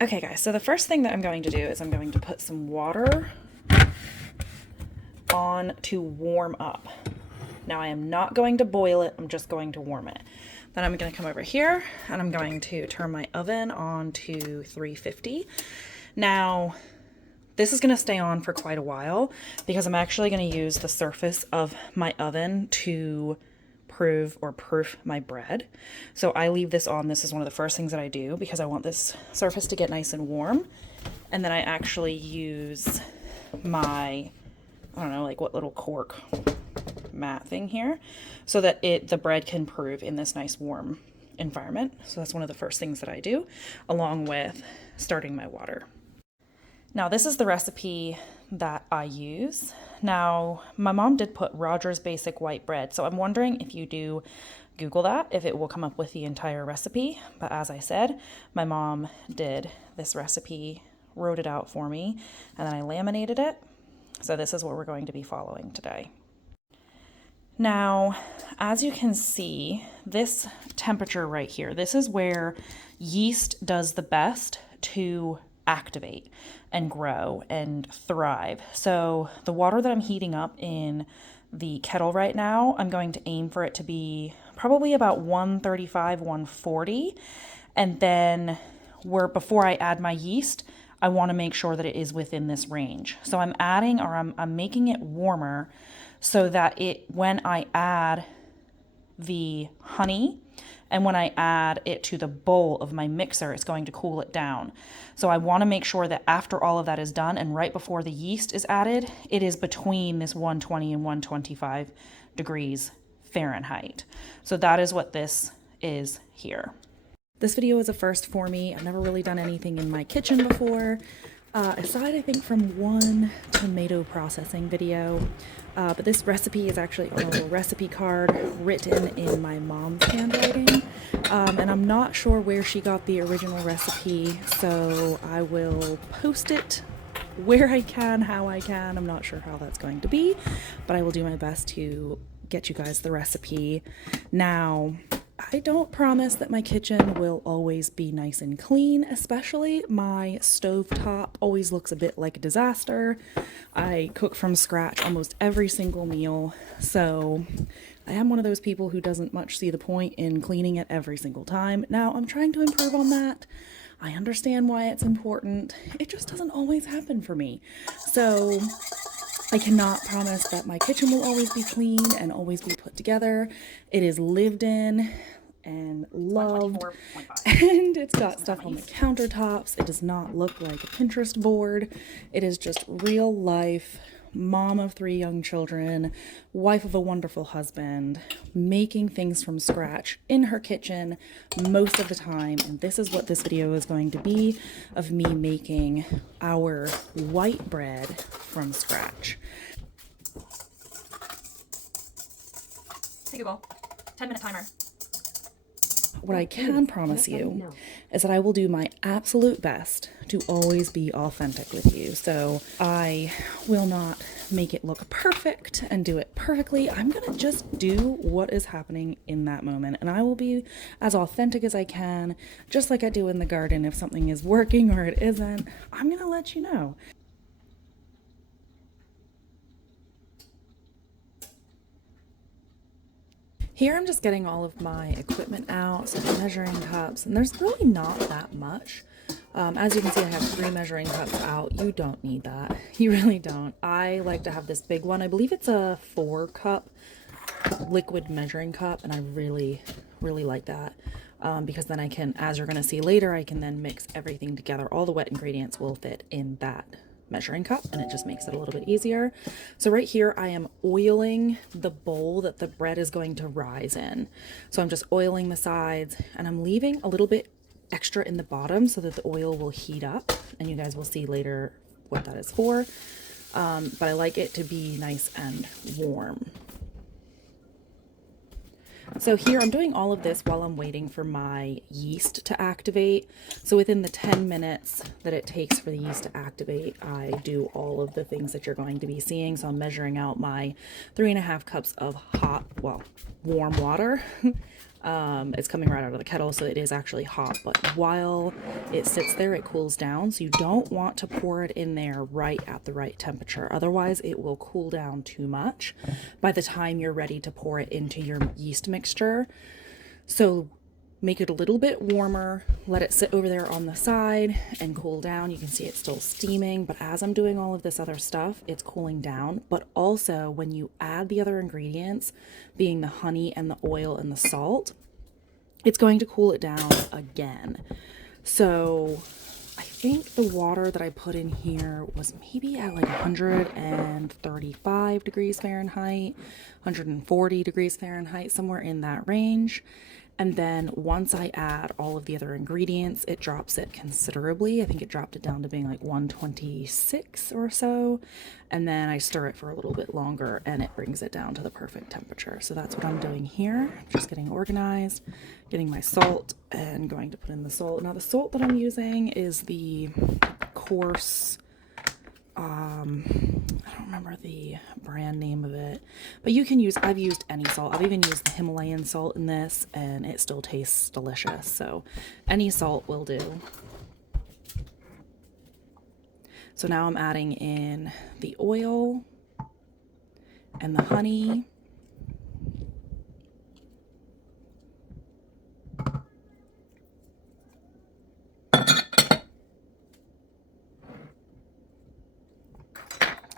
Okay guys, so the first thing that I'm going to do is I'm going to put some water on to warm up. Now I am not going to boil it, I'm just going to warm it. Then I'm going to come over here and I'm going to turn my oven on to 350. Now this is going to stay on for quite a while because I'm actually going to use the surface of my oven to proof my bread. So I leave this on. This is one of the first things that I do because I want this surface to get nice and warm. And then I actually use my, I don't know, like what little cork mat thing here so that the bread can proof in this nice warm environment. So that's one of the first things that I do along with starting my water. Now this is the recipe that I use. Now my mom did put Rodger's basic white bread, so I'm wondering if you do Google that, if it will come up with the entire recipe. But as I said, my mom did this recipe, wrote it out for me, and then I laminated it. So this is what we're going to be following today. Now, as you can see, this temperature right here, this is where yeast does the best to activate and grow and thrive. So the water that I'm heating up in the kettle right now, I'm going to aim for it to be probably about 135, 140. And then before I add my yeast, I want to make sure that it is within this range. So I'm adding, or I'm making it warmer so that when I add the honey and when I add it to the bowl of my mixer, it's going to cool it down. So I want to make sure that after all of that is done and right before the yeast is added, it is between this 120 and 125 degrees Fahrenheit. So that is what this is here. This video is a first for me. I've never really done anything in my kitchen before. Aside, I think, from one tomato processing video, but this recipe is actually on a little recipe card written in my mom's handwriting, and I'm not sure where she got the original recipe, so I will post it where I can, how I can. I'm not sure how that's going to be, but I will do my best to get you guys the recipe. Now, I don't promise that my kitchen will always be nice and clean, especially my stovetop always looks a bit like a disaster. I cook from scratch almost every single meal, so I am one of those people who doesn't much see the point in cleaning it every single time. Now, I'm trying to improve on that. I understand why it's important. It just doesn't always happen for me. So I cannot promise that my kitchen will always be clean and always be put together. It is lived in and loved, and it's got stuff on the countertops. It does not look like a Pinterest board. It is just real life, mom of 3 young children, wife of a wonderful husband, making things from scratch in her kitchen most of the time. And this is what this video is going to be, of me making our white bread from scratch. Hey Google, 10-minute timer. What I can promise you is that I will do my absolute best to always be authentic with you. So I will not make it look perfect and do it perfectly. I'm gonna just do what is happening in that moment, and I will be as authentic as I can, just like I do in the garden. If something is working or it isn't, I'm gonna let you know. Here I'm just getting all of my equipment out, so the measuring cups, and there's really not that much. As you can see, I have 3 measuring cups out. You don't need that. You really don't. I like to have this big one. I believe it's a 4-cup liquid measuring cup, and I really, really like that because then I can, as you're going to see later, I can then mix everything together. All the wet ingredients will fit in that measuring cup, and it just makes it a little bit easier. So right here I am oiling the bowl that the bread is going to rise in. So I'm just oiling the sides, and I'm leaving a little bit extra in the bottom so that the oil will heat up, and you guys will see later what that is for. But I like it to be nice and warm. So here I'm doing all of this while I'm waiting for my yeast to activate. So within the 10 minutes that it takes for the yeast to activate, I do all of the things that you're going to be seeing. So I'm measuring out my 3.5 cups of warm water. It's coming right out of the kettle, so it is actually hot, but while it sits there, it cools down. So you don't want to pour it in there right at the right temperature. Otherwise, it will cool down too much by the time you're ready to pour it into your yeast mixture. So make it a little bit warmer, let it sit over there on the side and cool down. You can see it's still steaming, but as I'm doing all of this other stuff, it's cooling down. But also when you add the other ingredients, being the honey and the oil and the salt, it's going to cool it down again. So I think the water that I put in here was maybe at like 135 degrees Fahrenheit, 140 degrees Fahrenheit, somewhere in that range. And then once I add all of the other ingredients, it drops it considerably. I think it dropped it down to being like 126 or so. And then I stir it for a little bit longer and it brings it down to the perfect temperature. So that's what I'm doing here. Just getting organized, getting my salt and going to put in the salt. Now the salt that I'm using is the coarse, I don't remember the brand name of it, but you can use, I've used any salt. I've even used the Himalayan salt in this and it still tastes delicious. So any salt will do. So now I'm adding in the oil and the honey.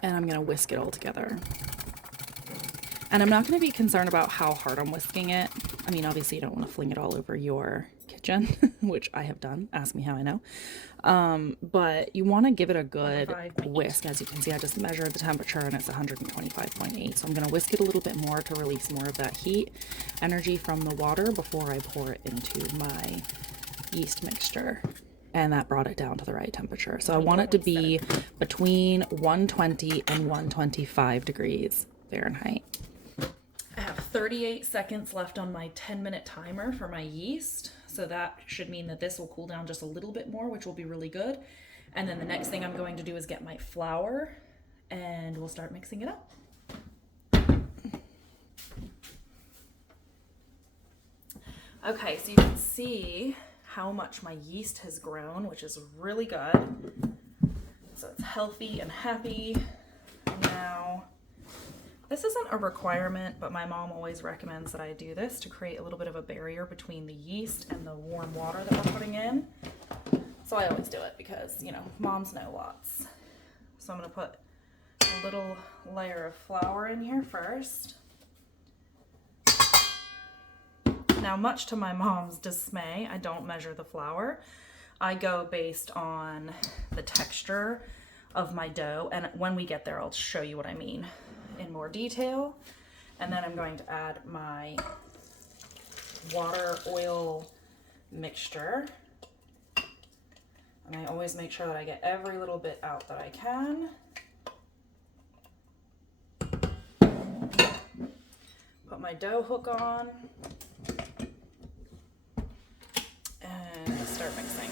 And I'm going to whisk it all together. And I'm not going to be concerned about how hard I'm whisking it. I mean, obviously you don't want to fling it all over your kitchen, which I have done. Ask me how I know. But you want to give it a good whisk. As you can see, I just measured the temperature and it's 125.8. So I'm going to whisk it a little bit more to release more of that heat energy from the water before I pour it into my yeast mixture. And that brought it down to the right temperature. So I want it to be between 120 and 125 degrees Fahrenheit. I have 38 seconds left on my 10-minute timer for my yeast. So that should mean that this will cool down just a little bit more, which will be really good. And then the next thing I'm going to do is get my flour and we'll start mixing it up. Okay, so you can see how much my yeast has grown, which is really good. So it's healthy and happy. Now, this isn't a requirement, but my mom always recommends that I do this to create a little bit of a barrier between the yeast and the warm water that we're putting in. So I always do it because, you know, moms know lots. So I'm gonna put a little layer of flour in here first. Now, much to my mom's dismay, I don't measure the flour. I go based on the texture of my dough, and when we get there, I'll show you what I mean in more detail. And then I'm going to add my water oil mixture. And I always make sure that I get every little bit out that I can. Put my dough hook on. And start mixing.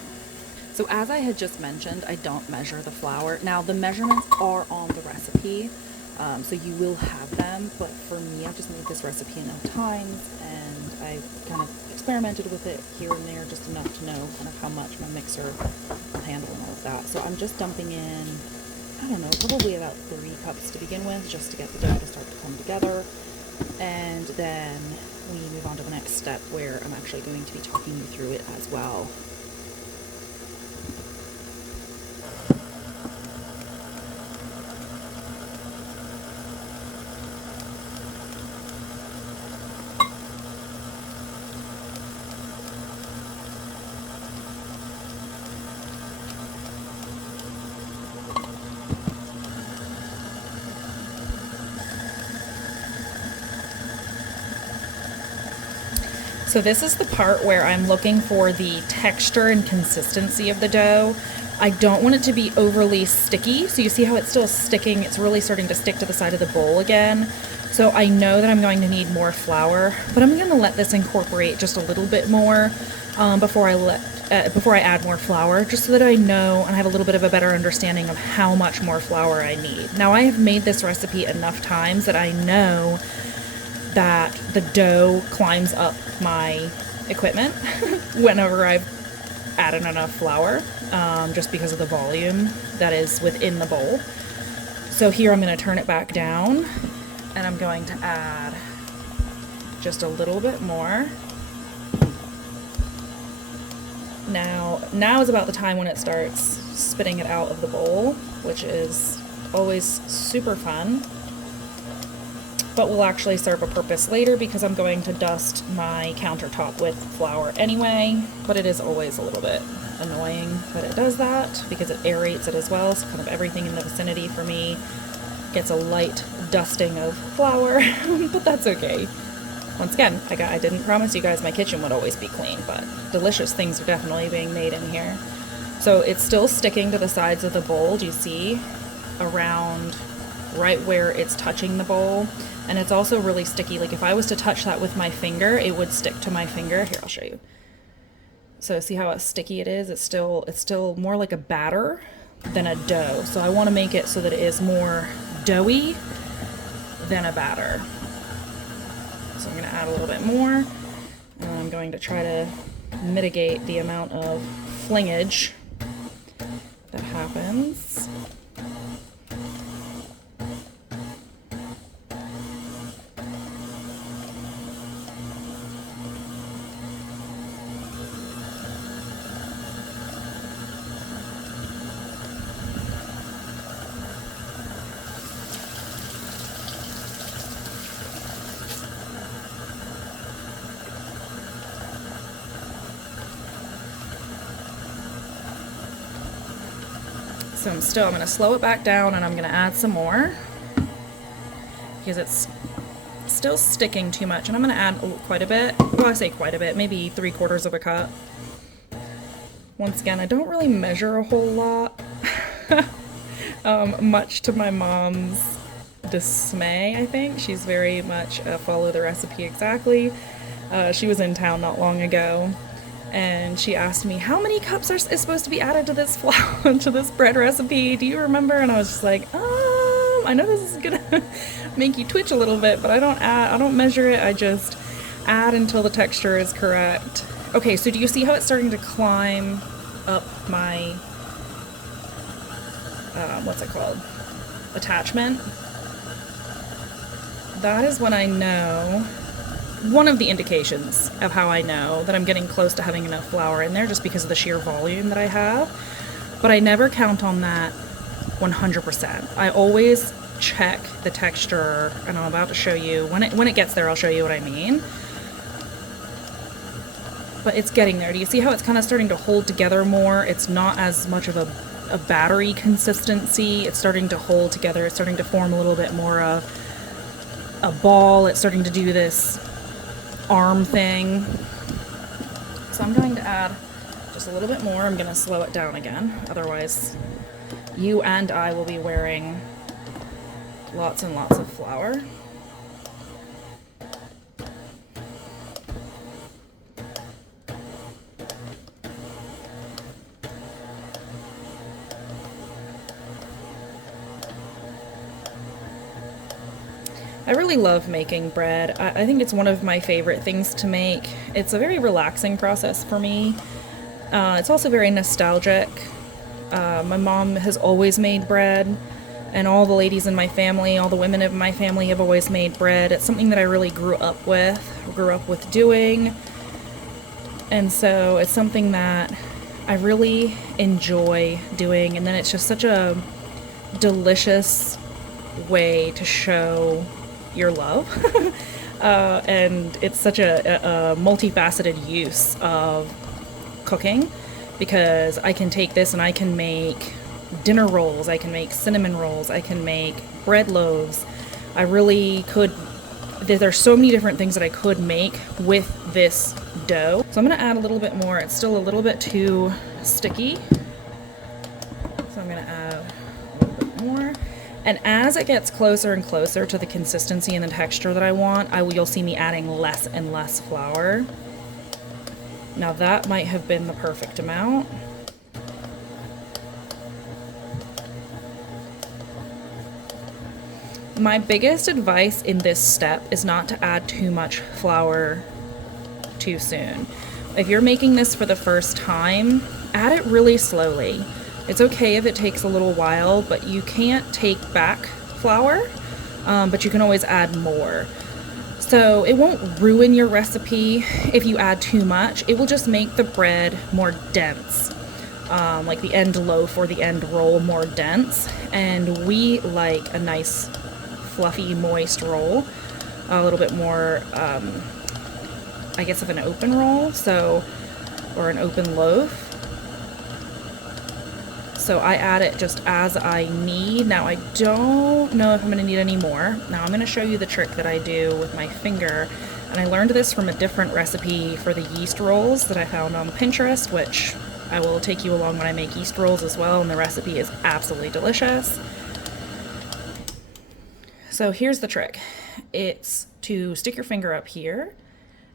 So as I had just mentioned, I don't measure the flour. Now the measurements are on the recipe, so you will have them, but for me, I've just made this recipe enough times and I've kind of experimented with it here and there just enough to know kind of how much my mixer will handle and all of that. So I'm just dumping in, I don't know, probably about 3 cups to begin with, just to get the dough to start to come together. And then we move on to the next step where I'm actually going to be talking you through it as well. So this is the part where I'm looking for the texture and consistency of the dough. I don't want it to be overly sticky. So you see how it's still sticking, it's really starting to stick to the side of the bowl again. So I know that I'm going to need more flour, but I'm going to let this incorporate just a little bit more before I add more flour, just so that I know and I have a little bit of a better understanding of how much more flour I need. Now I have made this recipe enough times that I know that the dough climbs up my equipment whenever I've added enough flour, just because of the volume that is within the bowl. So here I'm going to turn it back down, and I'm going to add just a little bit more. Now is about the time when it starts spitting it out of the bowl, which is always super fun, but will actually serve a purpose later because I'm going to dust my countertop with flour anyway. But it is always a little bit annoying that it does that because it aerates it as well, so kind of everything in the vicinity for me gets a light dusting of flour, but that's okay. Once again, I didn't promise you guys my kitchen would always be clean, but delicious things are definitely being made in here. So it's still sticking to the sides of the bowl. Do you see? Around right where it's touching the bowl. And it's also really sticky. Like if I was to touch that with my finger, it would stick to my finger. Here, I'll show you. So see how sticky it is? It's still more like a batter than a dough. So I want to make it so that it is more doughy than a batter. So I'm going to add a little bit more, and I'm going to try to mitigate the amount of flingage that happens. So I'm going to slow it back down, and I'm going to add some more because it's still sticking too much. And I'm going to add quite a bit. Well, I say quite a bit, maybe 3/4 of a cup. Once again, I don't really measure a whole lot, much to my mom's dismay, I think. She's very much follow the recipe exactly. She was in town not long ago, and she asked me, how many cups is supposed to be added to this flour, to this bread recipe? Do you remember? And I was just like, I know this is gonna make you twitch a little bit, but I don't measure it. I just add until the texture is correct. Okay, so do you see how it's starting to climb up my, what's it called? Attachment? That is when I know, one of the indications of how I know that I'm getting close to having enough flour in there, just because of the sheer volume that I have. But I never count on that 100%. I always check the texture, and I'm about to show you, when it gets there, I'll show you what I mean. But it's getting there. Do you see how it's kind of starting to hold together more? It's not as much of a battery consistency. It's starting to hold together. It's starting to form a little bit more of a ball. It's starting to do this arm thing. So I'm going to add just a little bit more. I'm going to slow it down again. Otherwise, you and I will be wearing lots and lots of flour. I really love making bread. I think it's one of my favorite things to make. It's a very relaxing process for me. It's also very nostalgic. My mom has always made bread, and all the ladies in my family, all the women of my family have always made bread. It's something that I really grew up with doing. And so it's something that I really enjoy doing. And then it's just such a delicious way to show your love. And it's such a multifaceted use of cooking, because I can take this and I can make dinner rolls, I can make cinnamon rolls, I can make bread loaves. I really could, there's so many different things that I could make with this dough. So I'm going to add a little bit more. It's still a little bit too sticky, so I'm going to add a little bit more. And as it gets closer and closer to the consistency and the texture that I want, you'll see me adding less and less flour. Now that might have been the perfect amount. My biggest advice in this step is not to add too much flour too soon. If you're making this for the first time, add it really slowly. It's okay if it takes a little while, but you can't take back flour, but you can always add more. So it won't ruin your recipe if you add too much. It will just make the bread more dense, like the end loaf or the end roll more dense. And we like a nice fluffy, moist roll, a little bit more, I guess, of an open roll, or an open loaf. So I add it just as I need. Now I don't know if I'm going to need any more. Now I'm going to show you the trick that I do with my finger. And I learned this from a different recipe for the yeast rolls that I found on Pinterest, which I will take you along when I make yeast rolls as well. And the recipe is absolutely delicious. So here's the trick. It's to stick your finger up here,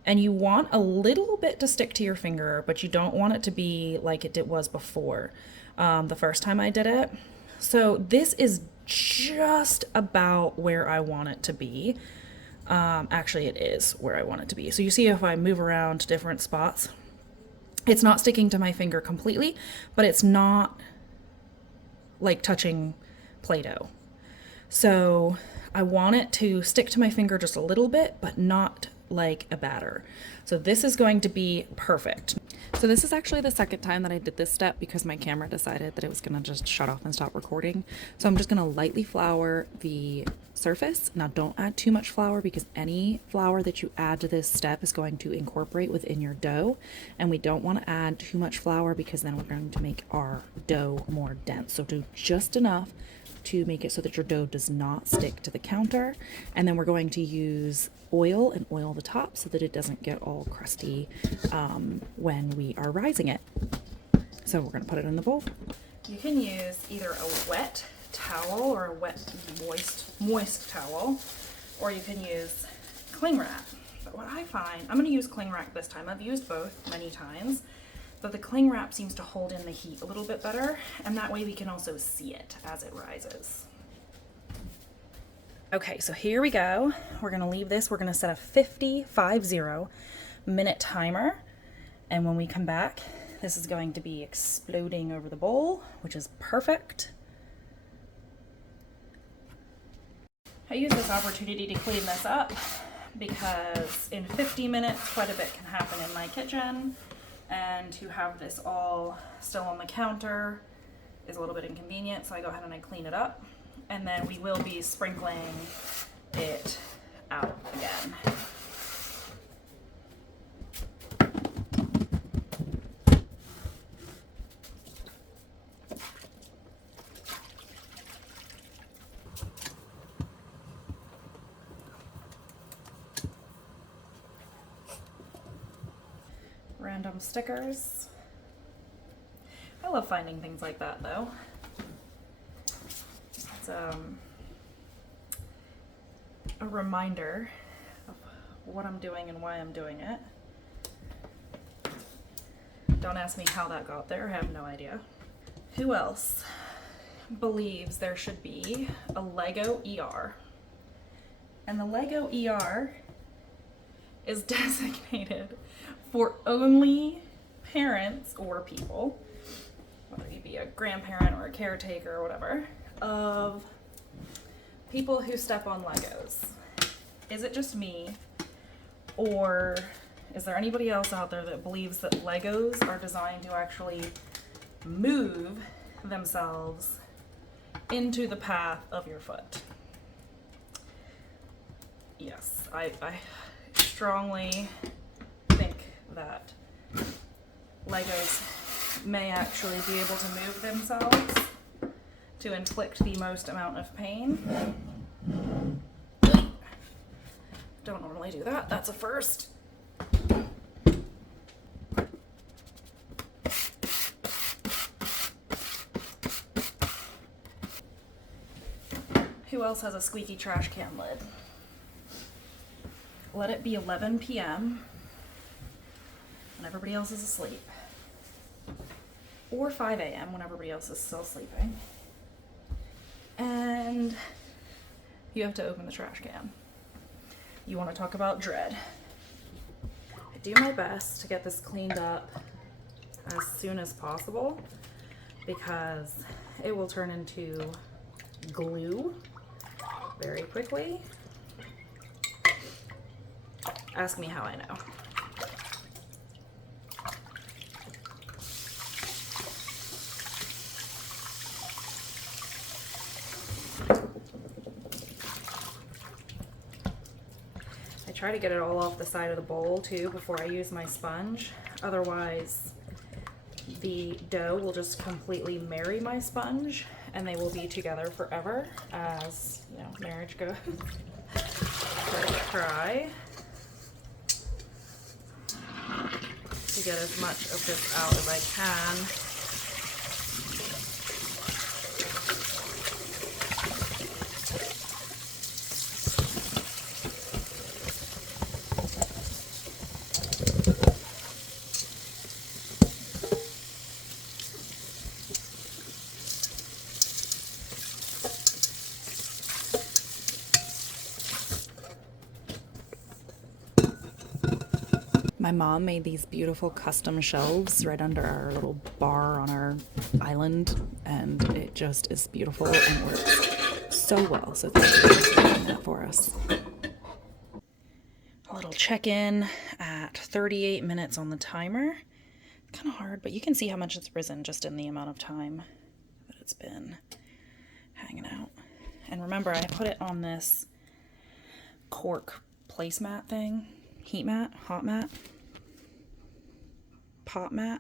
and you want a little bit to stick to your finger, but you don't want it to be like it was before, the first time I did it. So this is just about where I want it to be. Actually, it is where I want it to be. So you see if I move around to different spots, it's not sticking to my finger completely, but it's not like touching Play-Doh. So I want it to stick to my finger just a little bit, but not like a batter. So this is going to be perfect. So this is actually the second time that I did this step because my camera decided that it was going to just shut off and stop recording. So I'm just going to lightly flour the surface. Now don't add too much flour because any flour that you add to this step is going to incorporate within your dough. And we don't want to add too much flour because then we're going to make our dough more dense. So do just enough to make it so that your dough does not stick to the counter. And then we're going to use oil and oil the top so that it doesn't get all crusty when we are rising it. So we're going to put it in the bowl. You can use either a wet towel or a wet moist towel, or you can use cling wrap. But what I find, I'm going to use cling wrap this time. I've used both many times, but the cling wrap seems to hold in the heat a little bit better, and that way we can also see it as it rises. Okay, so here we go. We're gonna leave this, we're gonna set a 50 minute timer, and when we come back, this is going to be exploding over the bowl, which is perfect. I use this opportunity to clean this up because in 50 minutes, quite a bit can happen in my kitchen. And to have this all still on the counter is a little bit inconvenient, so I go ahead and I clean it up. And then we will be sprinkling it out again. Random stickers. I love finding things like that though. It's a reminder of what I'm doing and why I'm doing it. Don't ask me how that got there, I have no idea. Who else believes there should be a Lego ER? And the Lego ER is designated for only parents or people, whether you be a grandparent or a caretaker or whatever, of people who step on Legos. Is it just me, or is there anybody else out there that believes that Legos are designed to actually move themselves into the path of your foot? Yes, I strongly think that Legos may actually be able to move themselves to inflict the most amount of pain. Don't normally do that, that's a first. Who else has a squeaky trash can lid? Let it be 11 p.m. when everybody else is asleep. Or 5 a.m. when everybody else is still sleeping. And you have to open the trash can. You want to talk about dread. I do my best to get this cleaned up as soon as possible because it will turn into glue very quickly. Ask me how I know. I try to get it all off the side of the bowl too before I use my sponge. Otherwise, the dough will just completely marry my sponge and they will be together forever, as you know, marriage goes. Try to get as much of this out as I can. My mom made these beautiful custom shelves right under our little bar on our island, and it just is beautiful and works so well. So thank you for doing that for us. A little check-in at 38 minutes on the timer. It's kind of hard, but you can see how much it's risen just in the amount of time that it's been hanging out. And remember, I put it on this cork placemat thing. Heat mat, hot mat, pot mat.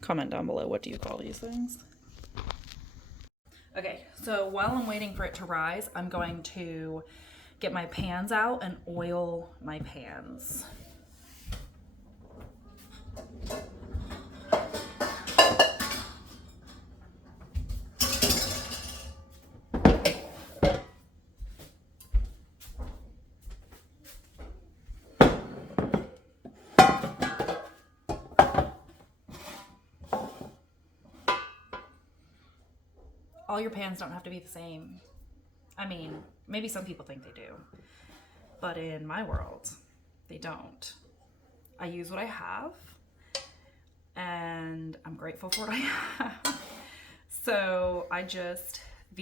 Comment down below, what do you call these things? Okay, so while I'm waiting for it to rise, I'm going to get my pans out and oil my pans. All your pans don't have to be the same. I mean, maybe some people think they do, but in my world, they don't. I use what I have, and I'm grateful for what I have. So I just,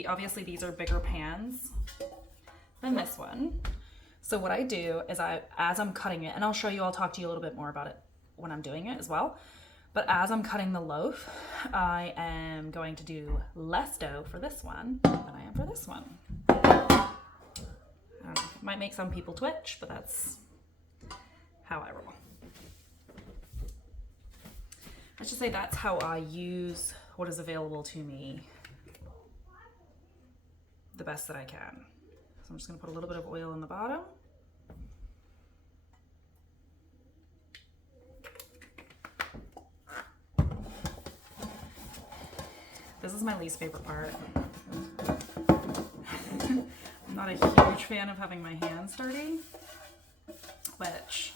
obviously these are bigger pans than this one. So what I do is as I'm cutting it, and I'll show you, I'll talk to you a little bit more about it when I'm doing it as well. But as I'm cutting the loaf, I am going to do less dough for this one than I am for this one. Might make some people twitch, but that's how I roll. I should say that's how I use what is available to me the best that I can. So I'm just gonna put a little bit of oil in the bottom. This is my least favorite part. I'm not a huge fan of having my hands dirty, which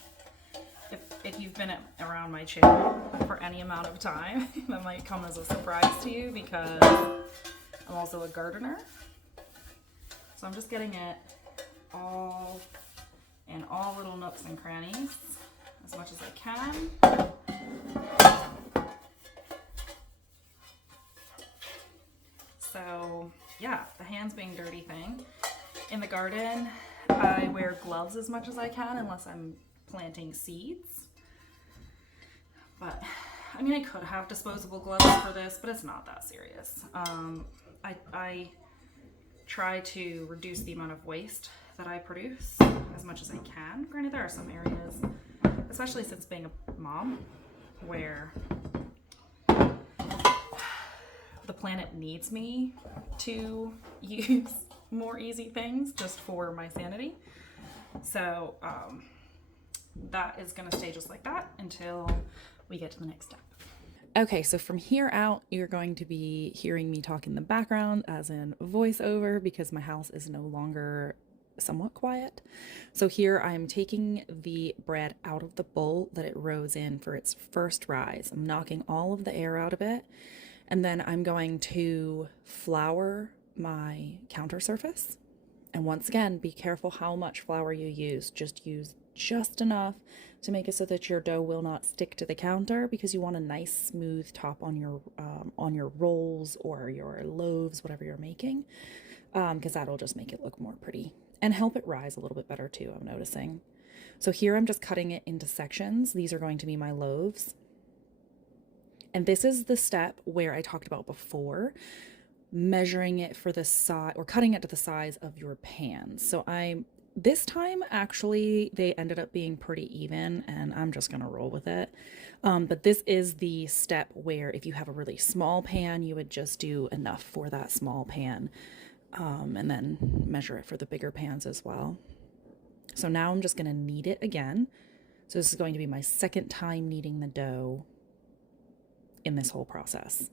if you've been around my channel for any amount of time, that might come as a surprise to you because I'm also a gardener. So I'm just getting it all in all little nooks and crannies as much as I can. So yeah, the hands being dirty thing. In the garden, I wear gloves as much as I can unless I'm planting seeds. But I mean, I could have disposable gloves for this, but it's not that serious. I try to reduce the amount of waste that I produce as much as I can. Granted, there are some areas, especially since being a mom, where the planet needs me to use more easy things just for my sanity. So that is going to stay just like that until we get to the next step. Okay, so from here out, you're going to be hearing me talk in the background as in voiceover because my house is no longer somewhat quiet. So here I'm taking the bread out of the bowl that it rose in for its first rise. I'm knocking all of the air out of it, and then I'm going to flour my counter surface. And once again, be careful how much flour you use. Just use just enough to make it so that your dough will not stick to the counter, because you want a nice smooth top on your rolls or your loaves, whatever you're making, because that'll just make it look more pretty and help it rise a little bit better too, I'm noticing. So here I'm just cutting it into sections. These are going to be my loaves. And this is the step where I talked about before, measuring it for the size, or cutting it to the size of your pan. So this time actually they ended up being pretty even, and I'm just gonna roll with it. But this is the step where if you have a really small pan, you would just do enough for that small pan, and then measure it for the bigger pans as well. So now I'm just gonna knead it again. So this is going to be my second time kneading the dough in this whole process.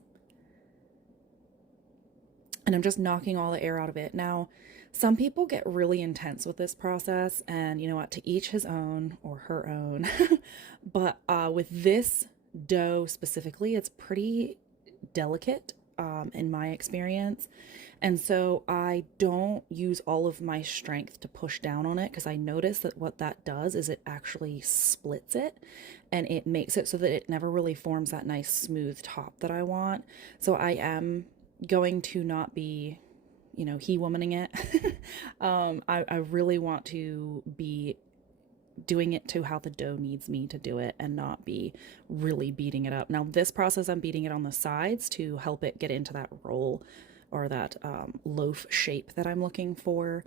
And I'm just knocking all the air out of it. Now, some people get really intense with this process, and you know what, to each his own or her own. But with this dough specifically, it's pretty delicate in my experience. And so I don't use all of my strength to push down on it, because I notice that what that does is it actually splits it, and it makes it so that it never really forms that nice smooth top that I want. So I am going to not be, he-womaning it. I really want to be doing it to how the dough needs me to do it, and not be really beating it up. Now this process, I'm beating it on the sides to help it get into that roll, or that loaf shape that I'm looking for.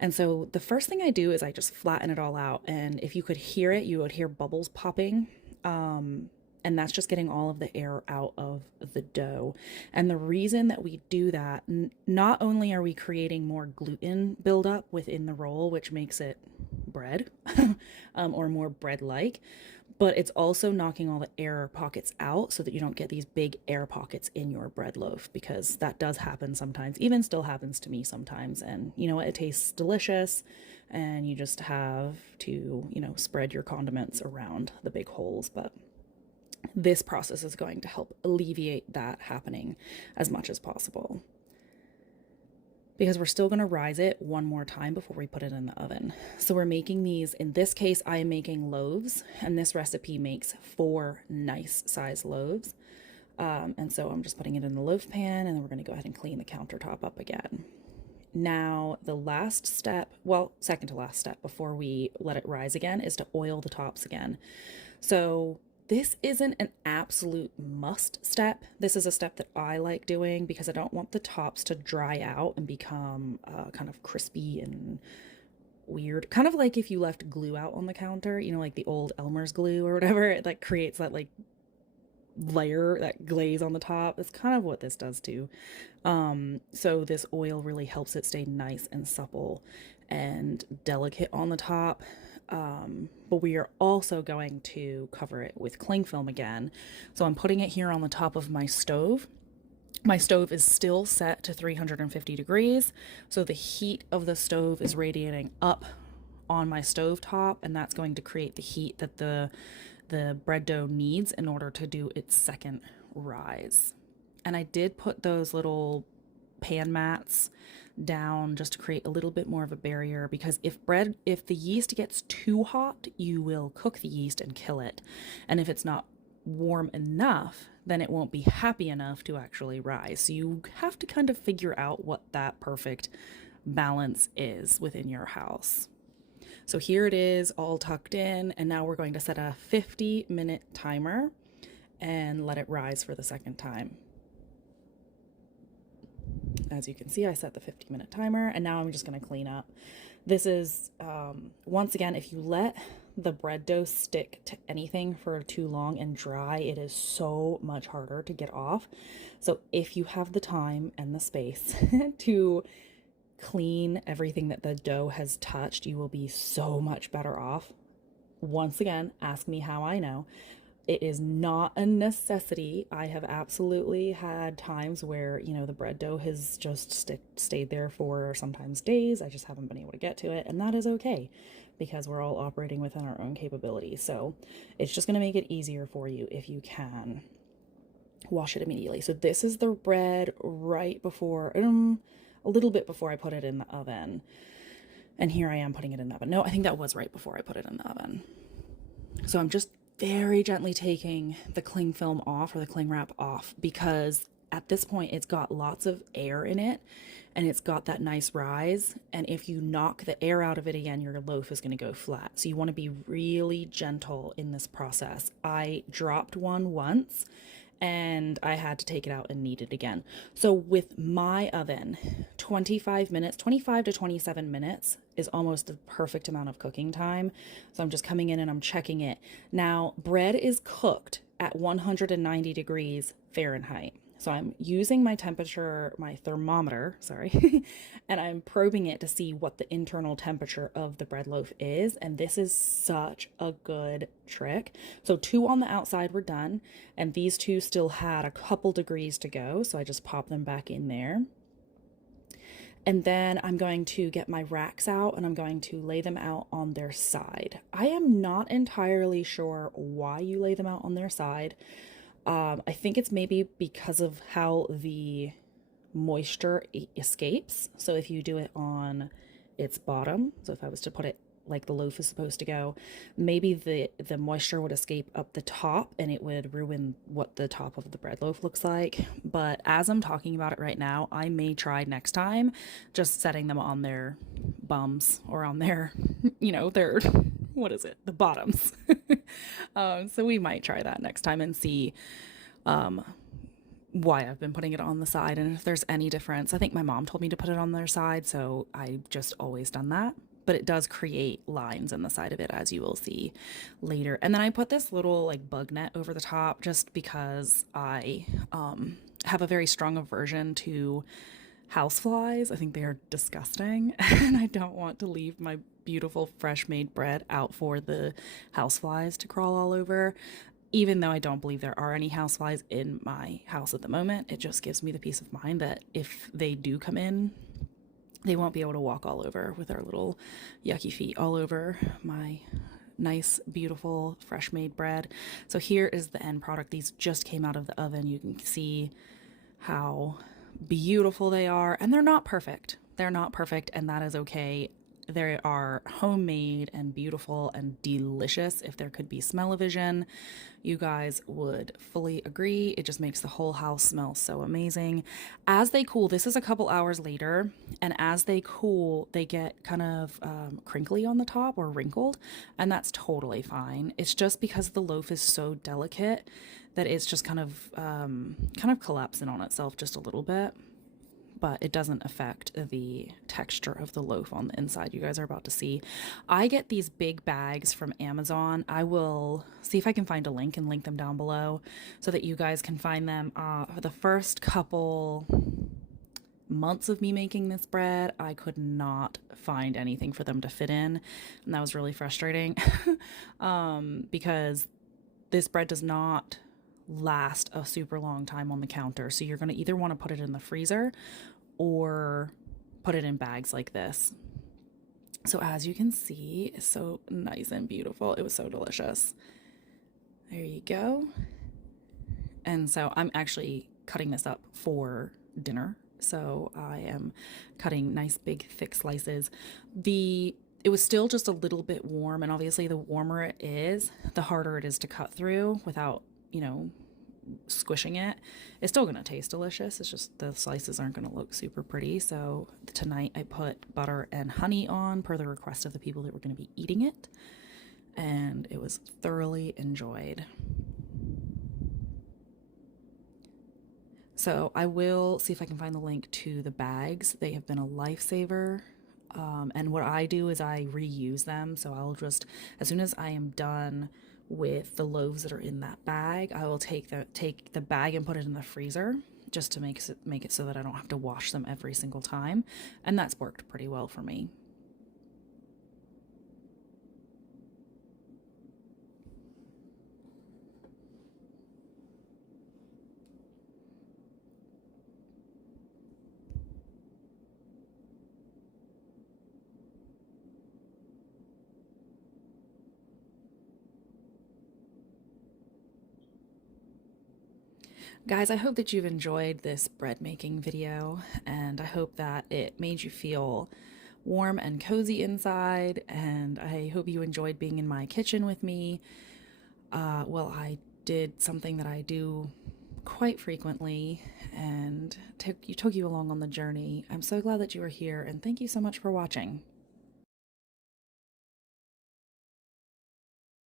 And so the first thing I do is I just flatten it all out. And if you could hear it, you would hear bubbles popping. And that's just getting all of the air out of the dough. And the reason that we do that, not only are we creating more gluten buildup within the roll, which makes it bread, or more bread-like, but it's also knocking all the air pockets out so that you don't get these big air pockets in your bread loaf, because that does happen sometimes, even still happens to me sometimes. And you know what, it tastes delicious, and you just have to, spread your condiments around the big holes. But this process is going to help alleviate that happening as much as possible, because we're still going to rise it one more time before we put it in the oven. So we're making these, in this case, I am making loaves, and this recipe makes 4 nice size loaves. And so I'm just putting it in the loaf pan, and then we're going to go ahead and clean the countertop up again. Now, the last step, well, second to last step before we let it rise again, is to oil the tops again. So this isn't an absolute must step. This is a step that I like doing because I don't want the tops to dry out and become kind of crispy and weird. Kind of like if you left glue out on the counter, like the old Elmer's glue or whatever, it like creates that like layer, that glaze on the top. It's kind of what this does too. So this oil really helps it stay nice and supple and delicate on the top. But we are also going to cover it with cling film again. So I'm putting it here on the top of my stove. My stove is still set to 350 degrees. So the heat of the stove is radiating up on my stove top, and that's going to create the heat that the bread dough needs in order to do its second rise. And I did put those little pan mats down just to create a little bit more of a barrier, because if the yeast gets too hot, you will cook the yeast and kill it. And if it's not warm enough, then it won't be happy enough to actually rise. So you have to kind of figure out what that perfect balance is within your house. So here it is all tucked in, and now we're going to set a 50-minute timer and let it rise for the second time. As you can see, I set the 50-minute timer, and now I'm just going to clean up. This is, once again, if you let the bread dough stick to anything for too long and dry, it is so much harder to get off. So if you have the time and the space to clean everything that the dough has touched, you will be so much better off. Once again, ask me how I know. It is not a necessity. I have absolutely had times where, the bread dough has just stayed there for sometimes days. I just haven't been able to get to it, and that is okay, because we're all operating within our own capabilities. So it's just going to make it easier for you if you can wash it immediately. So this is the bread right before, a little bit before I put it in the oven. And here I am putting it in the oven. No, I think that was right before I put it in the oven. So I'm just very gently taking the cling film off, or the cling wrap off, because at this point it's got lots of air in it and it's got that nice rise. And if you knock the air out of it again, your loaf is going to go flat. So you want to be really gentle in this process. I dropped one once and I had to take it out and knead it again. So with my oven, 25 minutes, 25 to 27 minutes is almost the perfect amount of cooking time. So I'm just coming in and I'm checking it. Now, bread is cooked at 190 degrees Fahrenheit. So I'm using my temperature, my thermometer, sorry, and I'm probing it to see what the internal temperature of the bread loaf is. And this is such a good trick. So 2 on the outside were done, and these 2 still had a couple degrees to go. So I just pop them back in there. And then I'm going to get my racks out and I'm going to lay them out on their side. I am not entirely sure why you lay them out on their side. I think it's maybe because of how the moisture escapes. So if you do it on its bottom, so if I was to put it like the loaf is supposed to go, maybe the moisture would escape up the top and it would ruin what the top of the bread loaf looks like. But as I'm talking about it right now, I may try next time just setting them on their bums, or on their, their, what is it? The bottoms. So we might try that next time and see why I've been putting it on the side and if there's any difference. I think my mom told me to put it on their side, so I just always done that. But it does create lines in the side of it, as you will see later. And then I put this little like bug net over the top just because I have a very strong aversion to houseflies. I think they are disgusting and I don't want to leave my beautiful fresh made bread out for the houseflies to crawl all over. Even though I don't believe there are any houseflies in my house at the moment, it just gives me the peace of mind that if they do come in, they won't be able to walk all over with their little yucky feet all over my nice, beautiful, fresh made bread. So here is the end product. These just came out of the oven. You can see how beautiful they are, and they're not perfect. They're not perfect, and that is okay. They are homemade and beautiful and delicious. If there could be smell-o-vision, you guys would fully agree. It just makes the whole house smell so amazing. As they cool, this is a couple hours later, and as they cool, they get kind of crinkly on the top, or wrinkled, and that's totally fine. It's just because the loaf is so delicate that it's just kind of collapsing on itself just a little bit. But it doesn't affect the texture of the loaf on the inside. You guys are about to see. I get these big bags from Amazon. I will see if I can find a link and link them down below so that you guys can find them. For the first couple months of me making this bread, I could not find anything for them to fit in, and that was really frustrating because this bread does not last a super long time on the counter. So you're going to either want to put it in the freezer or put it in bags like this. So as you can see, it's so nice and beautiful. It was so delicious. There you go. And so I'm actually cutting this up for dinner. So I am cutting nice big thick slices. It was still just a little bit warm, and obviously the warmer it is, the harder it is to cut through without, squishing it. It's still gonna taste delicious. It's just the slices aren't gonna look super pretty. So tonight I put butter and honey on per the request of the people that were gonna be eating it, and it was thoroughly enjoyed. So I will see if I can find the link to the bags. They have been a lifesaver. And what I do is I reuse them. So I'll just, as soon as I am done with the loaves that are in that bag, I will take the bag and put it in the freezer just to make it so that I don't have to wash them every single time. And that's worked pretty well for me. Guys, I hope that you've enjoyed this bread making video, and I hope that it made you feel warm and cozy inside, and I hope you enjoyed being in my kitchen with me. Well, I did something that I do quite frequently, and took you along on the journey. I'm so glad that you are here, and thank you so much for watching.